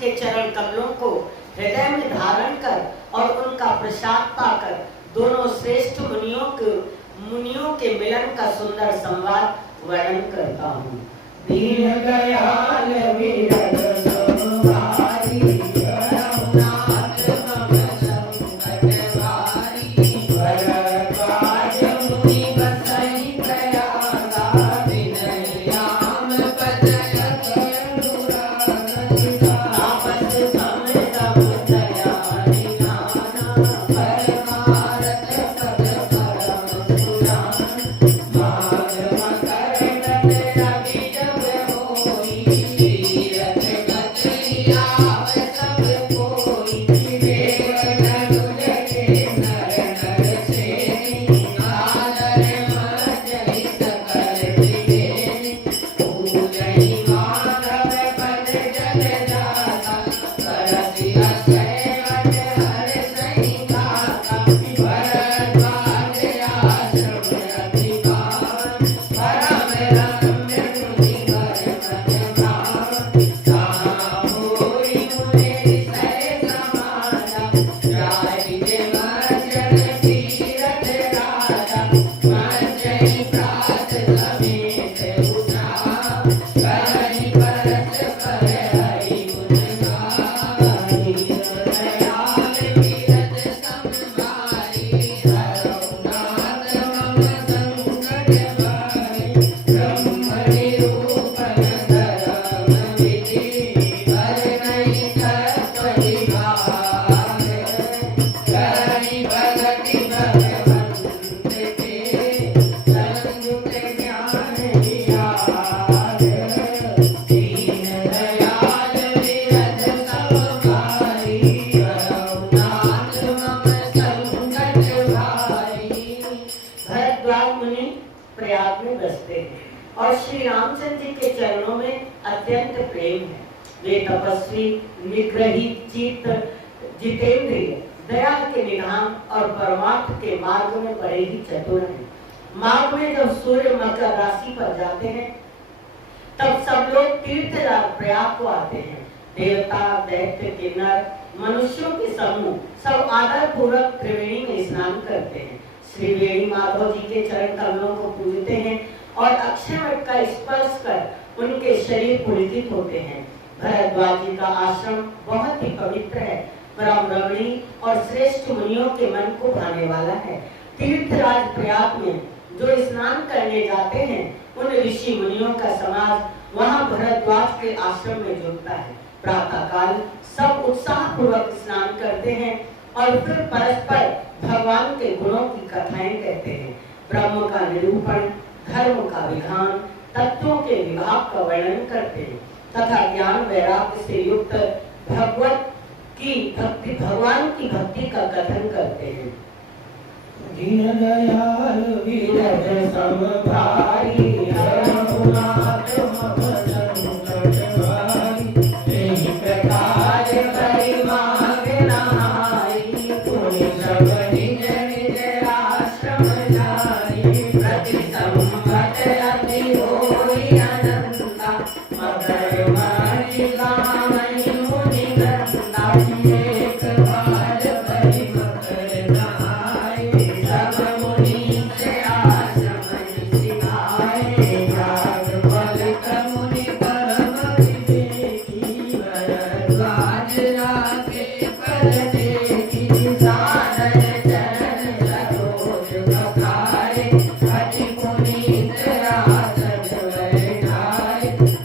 के चरण कमलों को हृदय में धारण कर और उनका प्रसाद पाकर दोनों श्रेष्ठ मुनियों के मिलन का सुंदर संवाद वर्णन करता हूँ। दीन दयाल विरद समभारी और श्री रामचंद्र जी के चरणों में अत्यंत प्रेम है। वे तपस्वी, निग्रही चित्त, जितेंद्रिय, दया के निधान और परमार्थ के मार्ग में बड़े ही चतुर हैं। मार्ग में जब सूर्य मकर राशि पर जाते हैं तब सब लोग तीर्थराज प्रयाग को आते हैं। देवता, दैत्य, किन्नर, मनुष्यों के समूह सब आदर पूर्वक त्रिवेणी में स्नान करते हैं। श्री वेणी माधव जी के चरण कमलों को पूजते हैं और अक्षयवट का स्पर्श कर उनके शरीर पुलकित होते हैं। भरद्वाज जी का आश्रम बहुत ही पवित्र है, परम रमणीय और श्रेष्ठ मुनियों के मन को भाने वाला है। तीर्थराज प्रयाग में जो स्नान करने जाते हैं उन ऋषि मुनियों का समाज वहां भरद्वाज के आश्रम में जुटता है। प्रातः काल सब उत्साह पूर्वक स्नान करते हैं और फिर परस्पर भगवान के गुणों की कथाएं कहते हैं। ब्रह्म का निरूपण, धर्म का विधान, तत्वों के विभाग का वर्णन करते हैं तथा ज्ञान वैराग्य से युक्त भगवान की भक्ति का कथन करते हैं। दीन दयाल विरद समभारी रघुनाथ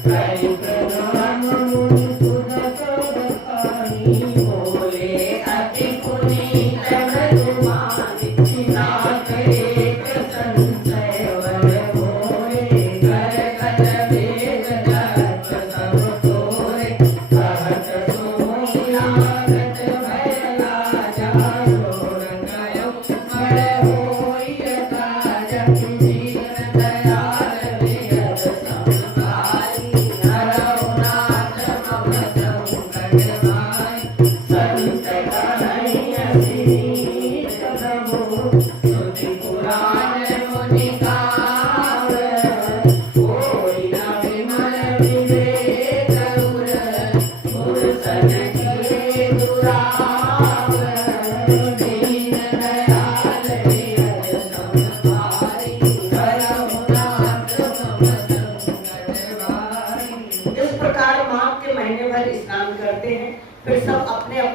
Right.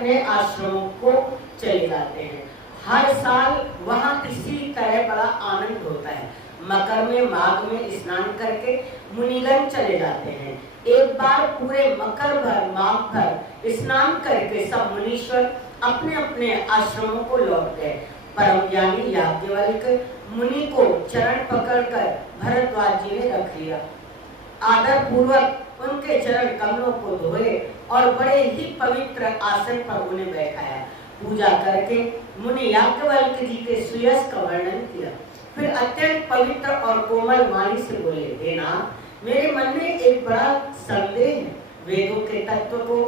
अपने आश्रमों को चले जाते हैं। हर साल वहाँ इसी तरह बड़ा आनंद होता है। मकर में, माघ में स्नान करके मुनिगण चले जाते हैं। एक बार पूरे मकर भर, माघ भर स्नान करके सब मुनीश्वर अपने अपने आश्रमों को लौट गए। परम ज्ञानी याज्ञवल्क्य मुनि को चरण पकड़कर भरद्वाज जी ने रख लिया। आदर पूर्वक उनके चरण कमलों को धोए और बड़े ही पवित्र आसन पर उन्हें बैठाया। पूजा करके मुनि याज्ञवल्क्य जी के सुयश का वर्णन किया। फिर अत्यंत पवित्र और कोमल वाणी से बोले, हे नाथ, मेरे मन में एक बड़ा संदेह है। वेदों के तत्व को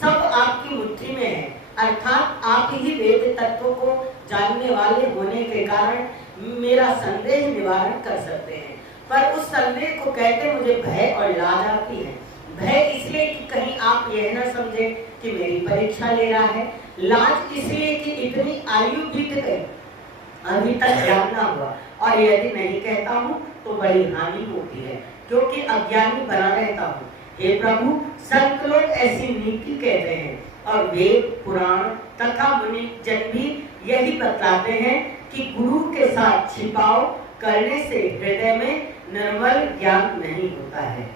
सब आपकी मुट्ठी में है, अर्थात आप ही वेद तत्व को जानने वाले होने के कारण मेरा संदेह निवारण कर सकते हैं। पर उस संदेह को कहते मुझे भय और लाज आती है। भय इसलिए कि कहीं आप यह न समझे कि मेरी परीक्षा ले रहा है। लाज इसलिए कि इतनी आयु बीत गई, अभी तक ज्ञान न हुआ, और यदि नहीं कहता हूँ तो बड़ी हानि होती है, क्योंकि अज्ञानी बना रहता हूँ। हे प्रभु, संत लोग ऐसी नीति कहते हैं और वेद, पुराण तथा मुनि जन भी यही बतलाते हैं कि गुरु के साथ छिपाव करने से हृदय में निर्मल ज्ञान नहीं होता है।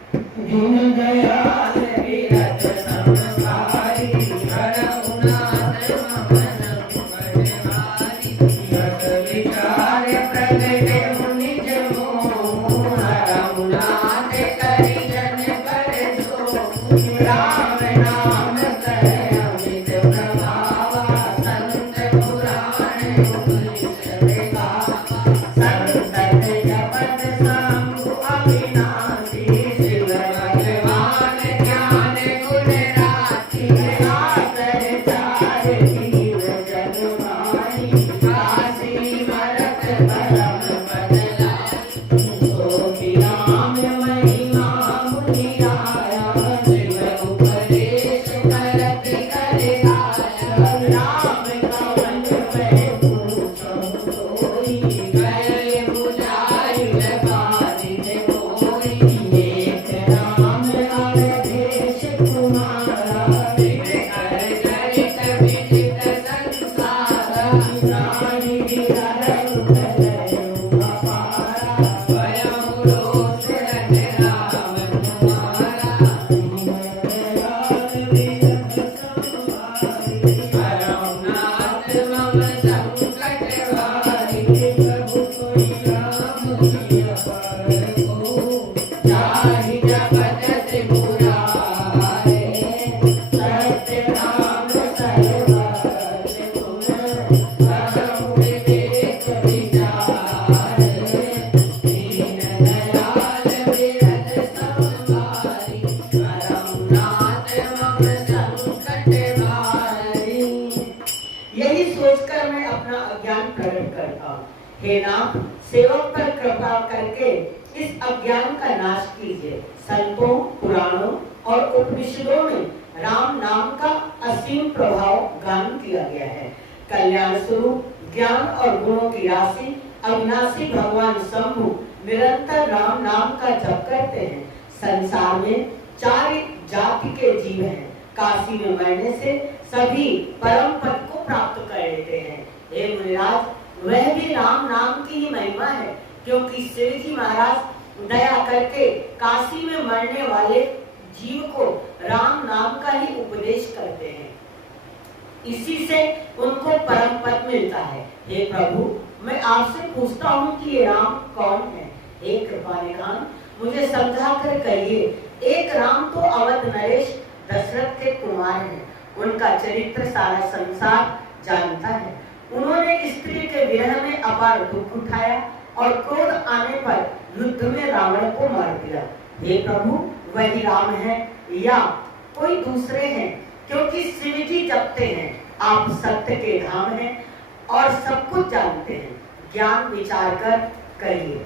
हे नाथ, सेवक पर कृपा करके इस अज्ञान का नाश कीजिए। संतों, पुराणों और उपनिषदों में राम नाम का असीम प्रभाव गान किया गया है। कल्याण स्वरूप ज्ञान और गुणों की राशि अविनाशी भगवान शंभु निरंतर राम नाम का जप करते हैं। संसार में 4 जाति के जीव हैं। काशी में मरने से सभी परम पद को प्राप्त कर लेते हैं। हे मुनिराज, वह भी राम नाम की ही महिमा है, क्योंकि शिव जी महाराज दया करके काशी में मरने वाले जीव को राम नाम का ही उपदेश करते हैं। इसी से उनको परम पद मिलता है। हे प्रभु, मैं आपसे पूछता हूँ कि ये राम कौन है? हे कृपा निधान, मुझे समझा कर कहिए। एक राम तो अवध नरेश दशरथ के कुमार हैं। उनका चरित्र सारा संसार जानता है। उन्होंने स्त्री के विरह में अपार दुख उठाया और क्रोध आने पर युद्ध में रावण को मार दिया। हे प्रभु, वही राम है या कोई दूसरे हैं? क्योंकि शिव जी जपते हैं, आप सत्य के धाम हैं और सब कुछ जानते हैं। ज्ञान विचार कर करिए।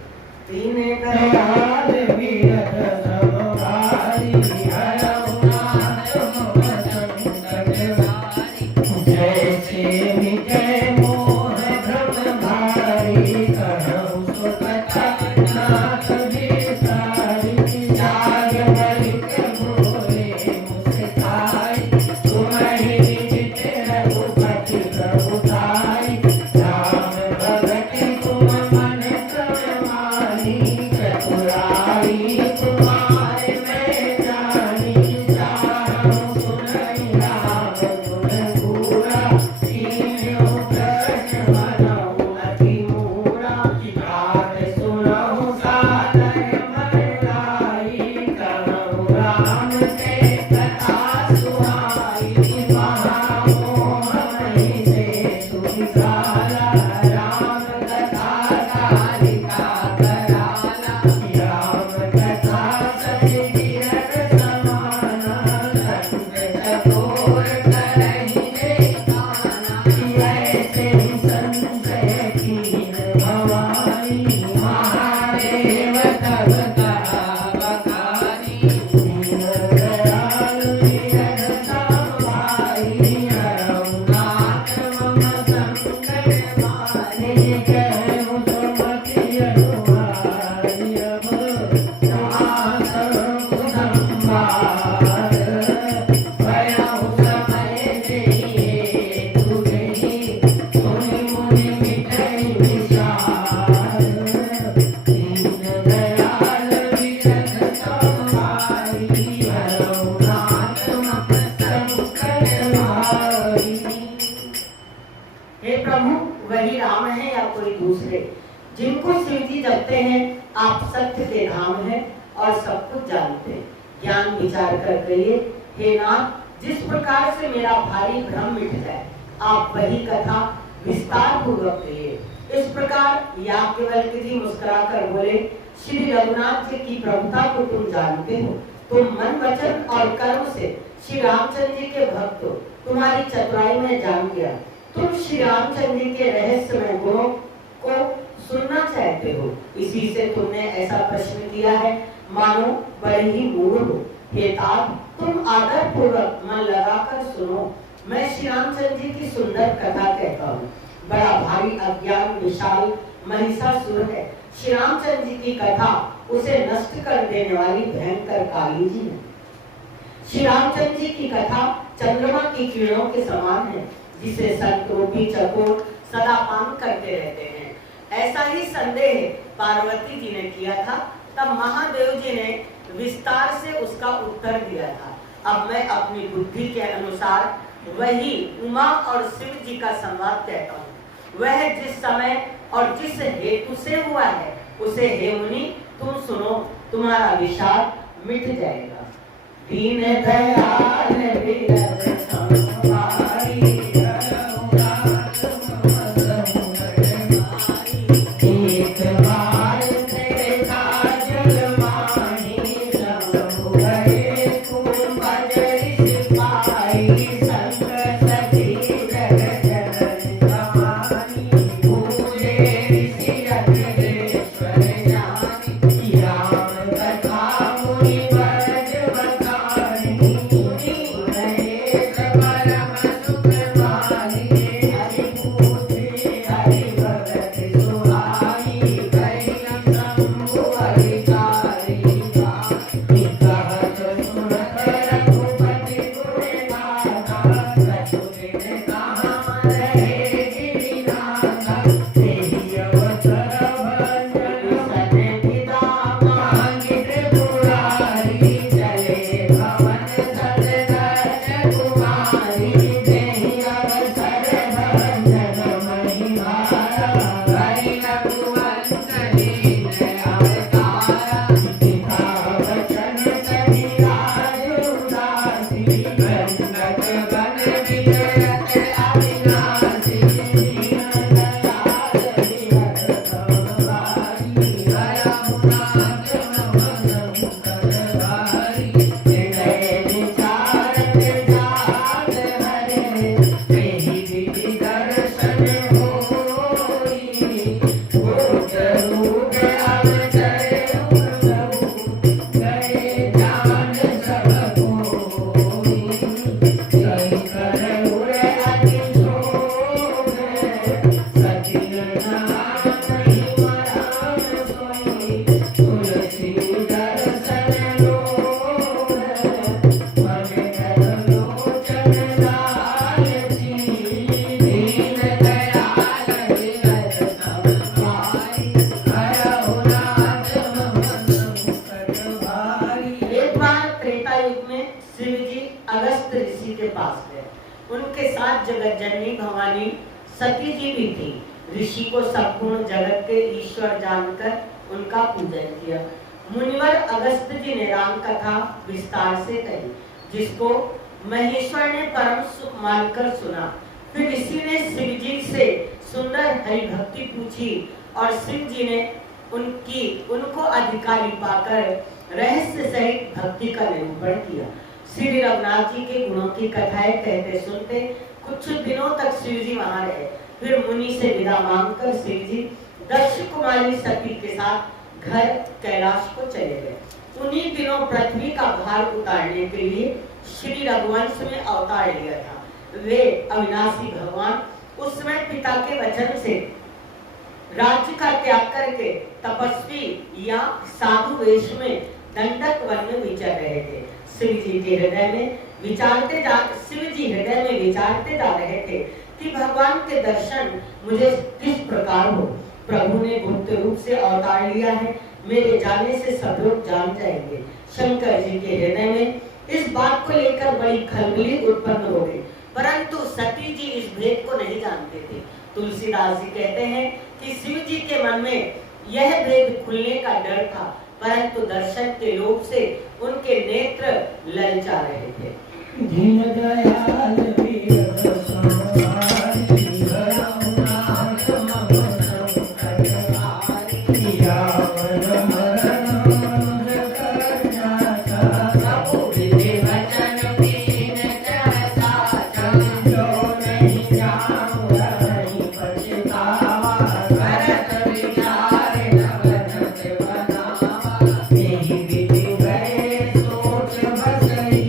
जिनको शिव जी जपते हैं आप सत्य के धाम हैं और सब कुछ जानते हैं। ज्ञान विचार कर कहिए, हे नाथ जिस प्रकार से मेरा भारी भ्रम मिट जाए आप वही कथा विस्तार पूर्वक कहिए। इस प्रकार याज्ञवल्क्य जी मुस्कुराकर बोले, श्री रघुनाथ जी की प्रभुता को तुम जानते हो, तुम मन वचन और कर्म से श्री रामचंद्र जी के भक्त हो, तुम्हारी चतुराई में जान गया। तुम श्री रामचंद्र जी के रहस्यमय गुणों को सुनना चाहते हो, इसी से तुमने ऐसा प्रश्न किया है मानो बड़े ही मूढ़ हो। हे तात तुम आदर पूर्वक मन लगाकर सुनो, मैं श्री रामचंद्र जी की सुंदर कथा कहता हूँ। बड़ा भारी अज्ञान विशाल महिषासुर है, श्री रामचंद्र जी की कथा उसे नष्ट कर देने वाली भयंकर काली जी है। श्री रामचंद्र जी की कथा चंद्रमा की किरणों के समान है, जिसे संत रूपी चकोर सदा पान करते रहते हैं। ऐसा ही संदेह पार्वती जी ने किया था, तब महादेव जी ने विस्तार से उसका उत्तर दिया था। अब मैं अपनी बुद्धि के अनुसार वही उमा और शिव जी का संवाद कहता हूँ। वह जिस समय और जिस हेतु से हुआ है उसे हे मुनि तुम सुनो, तुम्हारा विषाद मिट जाएगा। दीन दयाल विरल संवारी ऋषि के पास गए। उनके साथ जगत जननी भवानी सती जी भी थी। ऋषि को संपूर्ण जगत के ईश्वर जानकर उनका पूजन किया। मुनिवर अगस्त्य जी ने राम कथा विस्तार से कही, जिसको महेश्वर ने परम सुख मानकर सुना। फिर ऋषि ने शिव जी से सुंदर हरि भक्ति पूछी और शिव जी ने उनको अधिकारी पाकर रहस्य सहित भक्ति का निरूपण किया। श्री रघुनाथ जी के गुणों की कथाएं कहते सुनते कुछ दिनों तक शिव जी वहां रहे। फिर मुनि से विदा मांगकर शिव जी दक्ष कुमारी सती के साथ घर कैलाश को चले गए। उन्हीं दिनों पृथ्वी का भार उतारने के लिए श्री रघुवंश में अवतार लिया था। वे अविनाशी भगवान उस समय पिता के वचन से राज्य का त्याग करके तपस्वी या साधु वेश में दंडक वन में विचर रहे थे। शिव जी हृदय में विचारते जा रहे थे कि भगवान के दर्शन मुझे किस प्रकार हो। प्रभु ने गुप्त रूप से अवतार लिया है, मेरे जाने से सब लोग जान जाएंगे। शंकर जी के हृदय में इस बात को लेकर बड़ी खलबली उत्पन्न हो गई, परंतु सती जी इस भेद को नहीं जानते थे। तुलसीदास जी कहते हैं कि शिव जी के मन में यह भेद खुलने का डर था, परंतु दर्शन के लोभ से उनके नेत्र ललचा रहे थे। दीन दयाल वीर संहारी रघुनाथ मम संकटहारी यावन मरण कर जाता प्रभु विधि वचन कीन सहसा जो नहीं जाऊं रही पछतावा करत विचार नवनत बनावा यही विधि गए सोच बसई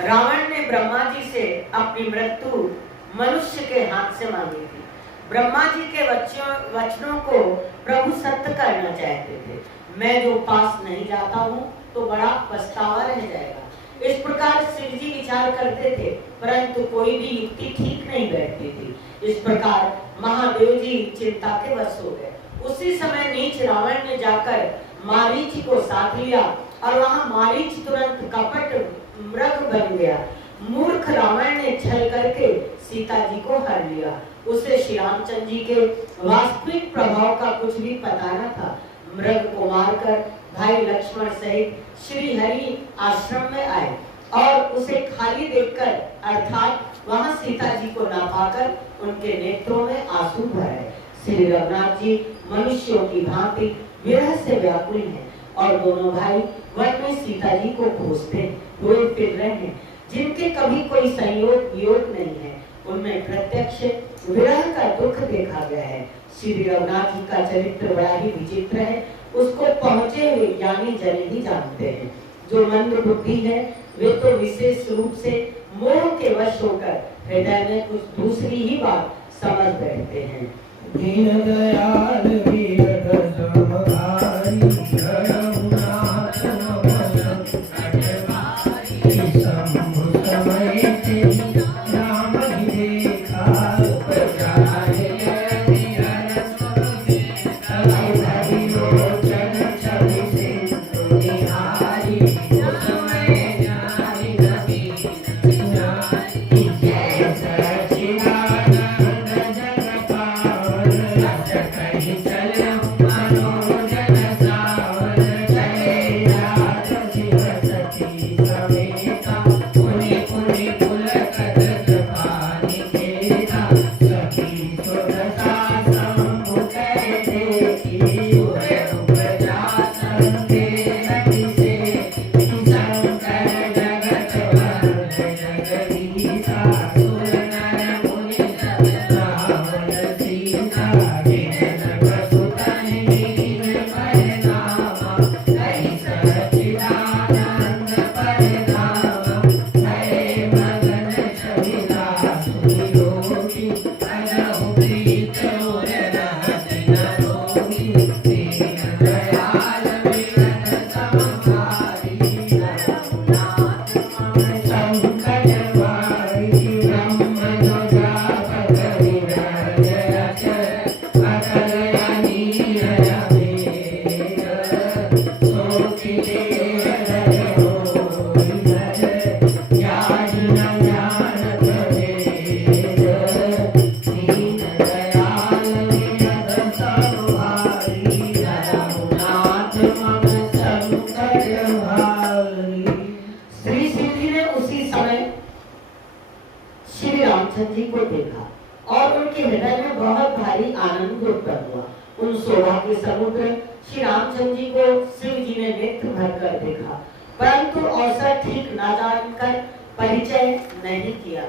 रावण ने ब्रह्मा जी से अपनी मृत्यु मनुष्य के हाथ से मांगी थी। ब्रह्मा जी के वचनों को प्रभु सत्य करना चाहते थे। मैं जो पास नहीं जाता हूँ तो बड़ा पछतावा रह जाएगा। इस प्रकार शिव जी विचार करते थे, परंतु कोई भी युक्ति ठीक नहीं बैठती थी। इस प्रकार महादेव जी चिंता के वश हो गए। उसी समय नीच रावण ने जाकर मारीच को साथ लिया और वहां मारीच तुरंत कपट मृग बन गया। मूर्ख रावण ने छल करके सीता जी को हर लिया। उसे श्री रामचंद्र जी के वास्तविक प्रभाव का कुछ भी पता न था। मृग को मारकर भाई लक्ष्मण सहित श्री हरि आश्रम में आए और उसे खाली देखकर अर्थात वहां सीता जी को ना पाकर उनके नेत्रों में आंसू भरे। श्री रघुनाथ जी मनुष्यों की भांति विरह से व्याकुल हैं और दोनों भाई वन में सीता जी को खोजते रोए फिर रहे हैं। जिनके कभी कोई संयोग वियोग नहीं है, उनमें प्रत्यक्ष विरह का दुख देखा गया है। श्री रघुनाथ जी का चरित्र बड़ा ही विचित्र है। उसको पहुंचे हुए ज्ञानी जन ही जानते हैं। जो मंद बुद्धि है वे तो विशेष रूप से मोह के वश होकर हृदय में कुछ दूसरी ही बात समझ बैठते हैं। दीन दयाल वीर संहारी रघुनाथ मम संकटहारी शंभु समय राम ही देखा उपजाए सीता सुर नर मुनि सब रावण सीता जनक सुतन लीन परिणामा कहि सच्चिदानंद परिणामा भय मगन छविला सुयोगी अजहु प्रीत उर रहत न रोगी दीन दयाल विरत समभारी रघुनाथ मम संकट हारी ब्रह्मनुजा पकड़ि राज अचर अनीर अभेद सोचि देह धर होई नर जाहि न जानत भेद दीन दयाल विरत समभारी रघुनाथ मम संकट हारी। श्री सिद्धि ने उसी समय श्री रामचंद्र जी को देखा और उनके हृदय में बहुत भारी आनंद उत्पन्न हुआ। उन शोभा के समुद्र श्री रामचंद्र जी को शिव जी ने नेत्र भर कर देखा, परंतु अवसर ठीक न जानकर परिचय नहीं किया।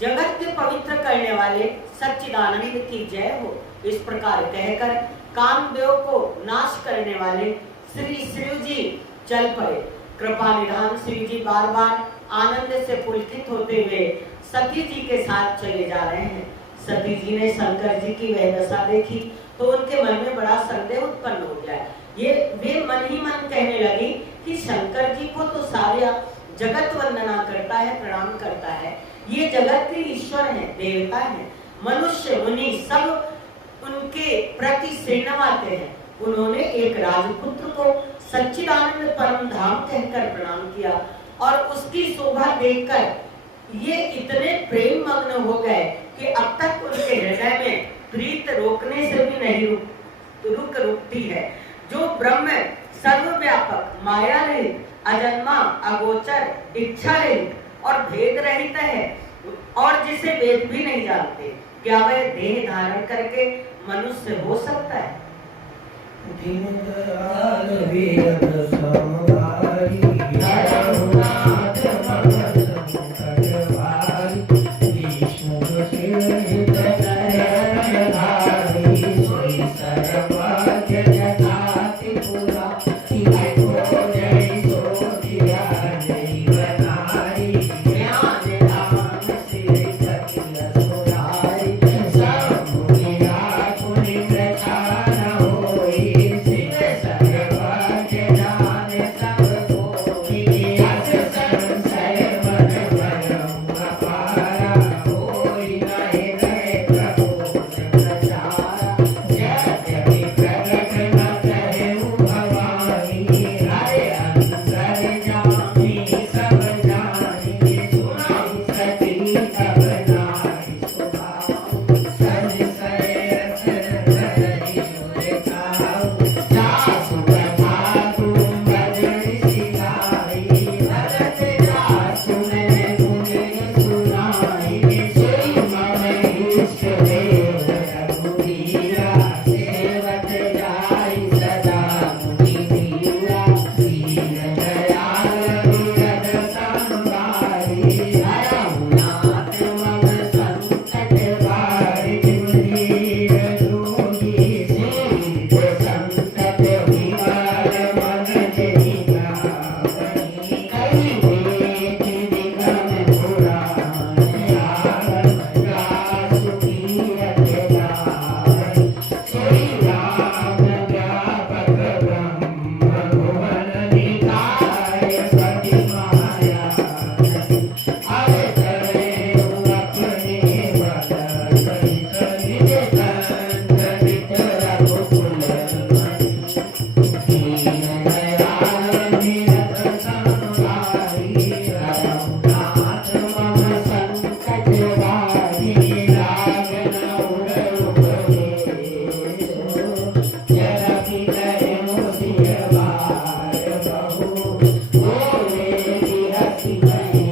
जगत के पवित्र करने वाले सच्चिदानंद की जय हो, इस प्रकार कहकर कामदेव को नाश करने वाले श्री शिव जी चल पड़े। कृपा निधान शिव जी बार बार आनंद से पुलकित होते हुए सती जी के साथ चले जा रहे हैं। सती जी ने शंकर जी की वह दशा देखी तो उनके मन में बड़ा संदेह उत्पन्न हो गया। वे मन ही मन कहने लगी कि शंकर जी को तो सारे जगत वंदना करता है, प्रणाम करता है, ये जगत के ईश्वर हैं, देवता हैं, मनुष्य मुनि सब उनके प्रति श्रीनवाते हैं। उन्होंने एक राजपुत्र को सच्चिदानंद परम धाम कहकर प्रणाम किया और उसकी शोभा देखकर ये इतने प्रेम मग्न हो गए कि अब तक उनके हृदय में प्रीत रोकने से भी नहीं रुकती है। जो ब्रह्म सर्वव्यापक, माया रहित, अजन्मा, अगोचर, इच्छा रहित और भेद रहित है और जिसे वेद भी नहीं जानते, क्या वह देह धारण करके मनुष्य हो सकता है? दीन दयाल विरत समभारी रघुनाथ मम संकट हारी विष्णु शिरहित चरणधारी सोई सर्वभाग्य जगाति पुरा जय सो दिया जय बनारी ज्ञान दान श्री सखिल सुरारी सब मुनि राज मुनि प्रचार होई सिर सर्वभाग्य दान सब कोई अस संशय मन भरम अपारा होई नहीं रहे प्रभु प्रचारा यद्यपि प्रगट न कहेउ भवानी हरे अंतर जानी सब जानी सुनाई सती अब नारी सुभाऊ संशय रचन धरई सुरताऊ जासु कथा तुम भजन सिखाई भरत जासु ने मुनि सुनाई सोई मम इष्ट देव रघुवीरा सेवक जाई सदा मुनि वीरा दीन दयाल विरत समभारी रघुनाथ मम संकट हारी दीन जोगी सिद्ध संकट विवर मन जहि गावनी कहि वेद निगम पुराण आगम सुखी अध्याय सोई राम व्यापक ब्रह्म भुवन निकाय पति माया अवतरे अपने बल सहित निज कंठ नितर रघुकुल दीन दयाल विरत समभारी रघुनाथ मम संकट हारी लागन उर जगति करेउ सिय बार बहु बोले बिहसि कहे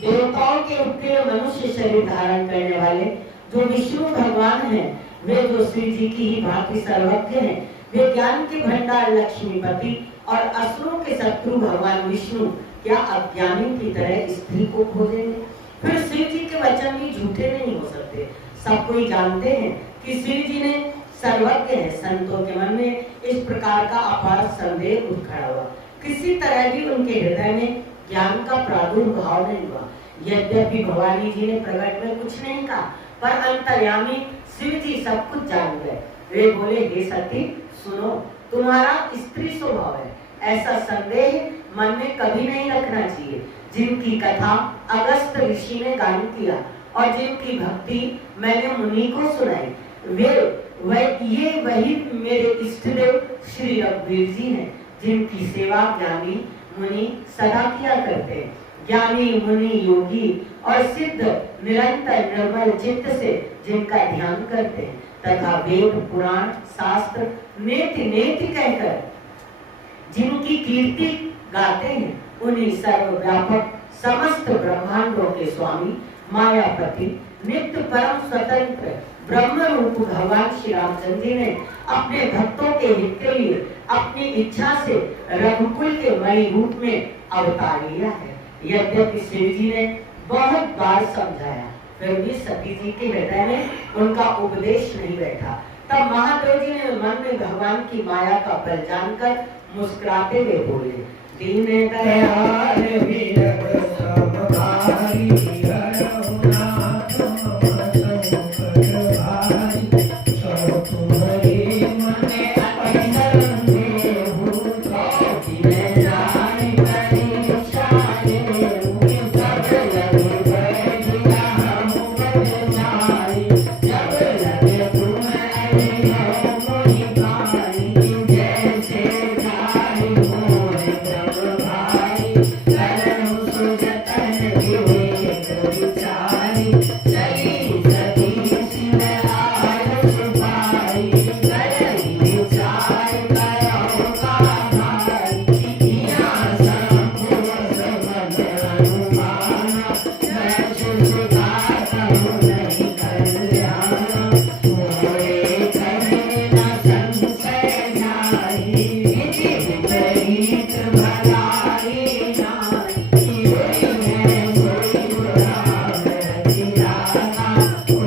देवताओं के उत्कीर्ण मनुष्य शरीर धारण करने वाले जो विष्णु भगवान हैं, वे जो श्री जी की ही भांति सर्वज्ञ हैं, वे ज्ञान के भंडार लक्ष्मीपति और असुरों के शत्रु भगवान विष्णु क्या अज्ञानी की तरह स्त्री को खोजेंगे? फिर शिव जी के वचन भी झूठे नहीं हो सकते। सब कोई जानते हैं कि शिव जी ने सर्वज्ञ है। संतों के मन में इस प्रकार का अपार संदेह उठ खड़ा हुआ। किसी तरह भी उनके हृदय में ज्ञान का प्रादुर्भाव नहीं हुआ। यद्यपि भवानी जी ने प्रकट में कुछ नहीं कहा, पर अंतर्यामी शिव जी सब कुछ जान गए। वे बोले, हे सती सुनो, तुम्हारा स्त्री स्वभाव है, ऐसा संदेह मन में कभी नहीं रखना चाहिए। जिनकी कथा अगस्त ऋषि ने गान किया और जिनकी भक्ति मैंने मुनि को सुनाई, ये वही मेरे इष्टदेव श्री रघुवीर जी हैं, जिनकी सेवा ज्ञानी मुनि सदा किया करते हैं। ज्ञानी मुनि योगी और सिद्ध निरंतर निर्मल चित्त से जिनका ध्यान करते हैं तथा वेद पुराण शास्त्र नेति नेति कहकर जिनकी कीर्ति गाते हैं, उन्हीं सर्वव्यापक समस्त ब्रह्मांडों के स्वामी मायापति नित्य परम स्वतंत्र ब्रह्म रूप भगवान श्री रामचंद्र जी ने अपने भक्तों के हित के लिए अपनी इच्छा से रघुकुल के मणि रूप में अवतार लिया है। यद्यपि शिव जी ने बहुत बार समझाया, फिर भी सती जी के हृदय में उनका उपदेश नहीं बैठा। तब महादेव जी ने मन में भगवान की माया का बल जानकर मुस्कुराते हुए बोले, दीन दयाल विरत सब भाई रघुनाथ सब तुम्हारे मन अपन देहु जिन जान परीक्षाए सब लगे बैठिया हम बन जाए जब लगे तुम्हारे मोहि पाई जैसे जाए मोर जब भाई करनु सुजतन विवेक विचारी चली सती सिन आरस पाई करई विचार करो का भाई किया संपूर्ण समझ अनुमाना दर्श सुधा कहु नहीं कल्याण मोरे करे न संशय जाई विधि विपरीत भलाई नाई होई है सोई राम रचियाता ओ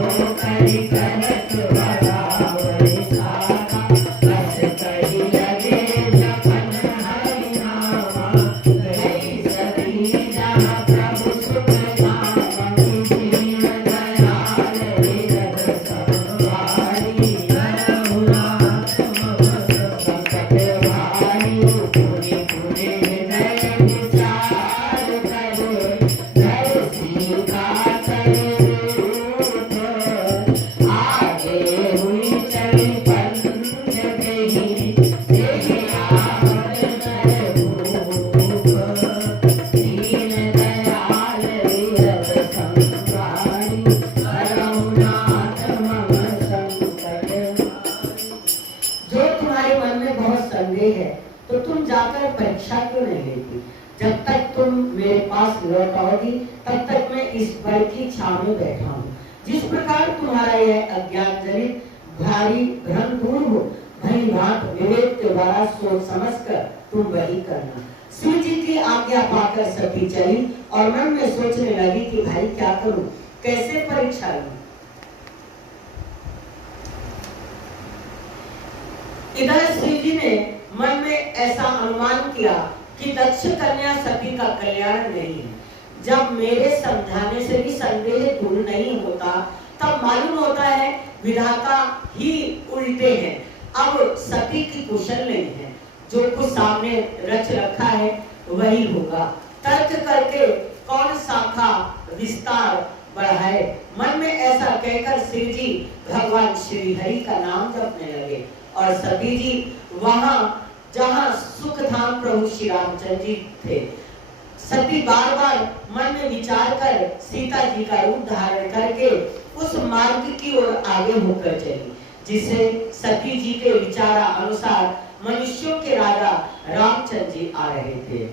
करि करत बराबरि साका बस कहि लगे जपन हरि नामा गई सती जहाँ प्रभु सुख नामा दीन दयाल विरत सब भाई रघुनाथ संकट भारी पूरी पूरे हृदय विचार करे धर सीधा करे रूठ आगे हुई चली पंथ देही देही आवत कर भूप दीन दयाल विरत संभारी रघुनाथ मम संकट जो तुम्हारे मन में बहुत संदेह है तो तुम जाकर परीक्षा क्यों नहीं लेती? जब तक तुम मेरे पास लौट आओगी तब तक मैं इस बड़ की छाव में बैठा हूँ। जिस प्रकार तुम्हारा यह अज्ञान जनित भारी भ्रम दूर हो, भली भांत विवेक के द्वारा सोच समझकर तुम वही करना। शिव जी की आज्ञा पाकर सती चली और मन में सोचने लगी कि भाई क्या करूं, कैसे परीक्षा लूं। इधर शिव जी ने मन में ऐसा अनुमान किया कि दक्ष कन्या सती का कल्याण नहीं है। जब मेरे समझाने से भी संदेह दूर नहीं होता तब मालूम होता है विधाता ही उल्टे हैं। अब सती की कुशल नहीं है, जो कुछ सामने रच रखा है वही होगा। तर्क करके कौन शाखा विस्तार बढ़ाए। मन में ऐसा कहकर शिव जी भगवान श्री हरि का नाम जपने लगे और सती जी वहां जहां सुख धाम प्रभु श्री रामचंद्र जी थे। सती बार बार मन में विचार कर सीता जी का रूप धारण करके उस मार्ग की ओर आगे होकर चली, जिसे सती जी के विचारा अनुसार मनुष्यों के राजा रामचंद्र जी आ रहे थे।